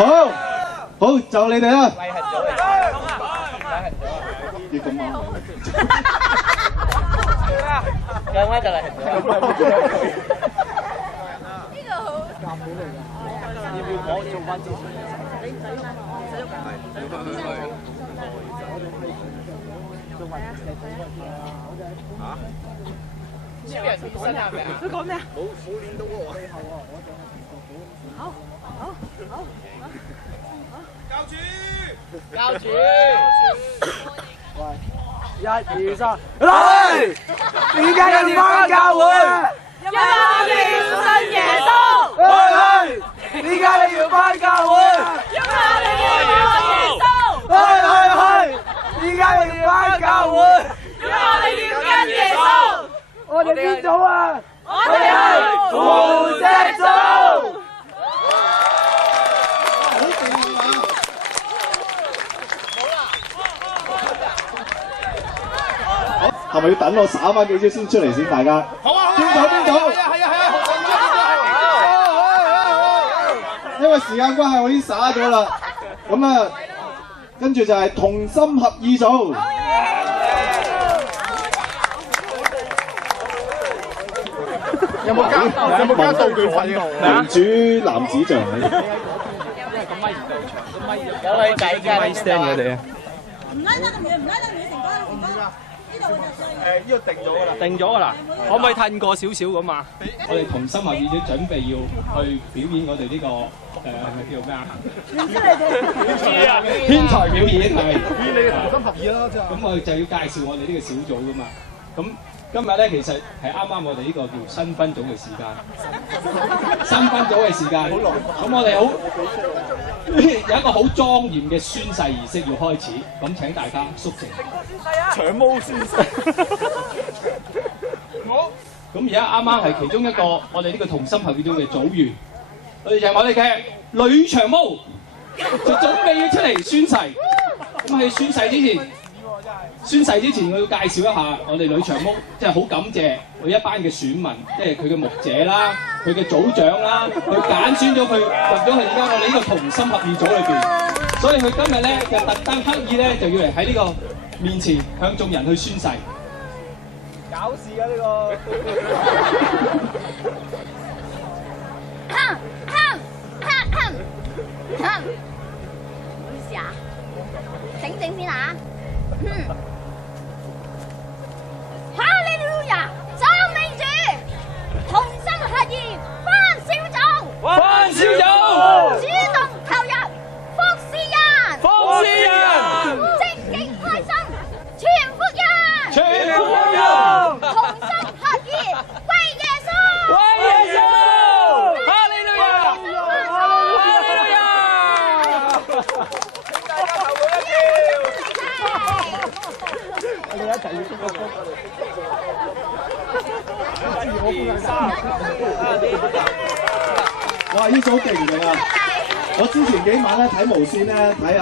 好，好就你哋啦。要咁啱。兩位就嚟。要唔要我做翻支持？超人變身係咪啊？佢講咩啊？冇練到喎。好。教主。1、2、3，嚟！點解要返教會？因為我哋要信耶穌。點解你要返教會？因為我哋要愛耶穌。點解你要返教會？因為我哋要跟耶穌。我哋邊組啊？我哋係扶石組。係咪要等我耍翻幾招先出嚟先？大家好啊！邊組？因為時間關係，我已經耍咗啦。咁啊，跟住就係同心合意組。有冇加道具費啊？民主男子像。個咪唔夠長，個咪有女仔㗎。咪 stand 佢哋啊！唔拉得咁遠，唔拉得咁遠，成哥。呢度定咗㗎啦。定咗㗎啦，可唔可以褪過少少咁啊？我哋同心合意準備要去表演我哋呢個叫咩啊？天才表演係。你哋同心合意啦，真係。咁我哋就要介紹我哋呢個小組㗎嘛。咁今日咧其實係啱啱我哋呢個叫新分組嘅時間。新分組嘅時間。咁我哋有一個好莊嚴嘅宣誓儀式要開始，咁請大家肅靜。長毛宣誓。好。咁而家啱啱係其中一個我哋呢個同心合意組嘅組員，佢哋就係我哋嘅女長毛，就準備要出嚟宣誓。咁喺宣誓之前，我要介紹一下我哋女長毛，即係好感謝佢一班嘅選民，即係佢嘅牧者啦、佢嘅組長啦，佢揀選咗佢入咗去而家我哋呢個同心合意組裏邊，所以佢今日咧就特登刻意咧就要嚟喺呢個面前向眾人去宣誓。搞事啊！呢個。唔好意思啊，整整先啊。哈利路亞，讚美主，同心合意，翻小組，主動投入，服侍人，積極開心，傳福音，同心合意，為耶穌，哈利路亞，大家投我一票。我哋一齊要祝福。哇！呢組勁唔勁啊？我之前幾晚咧睇無線咧睇下。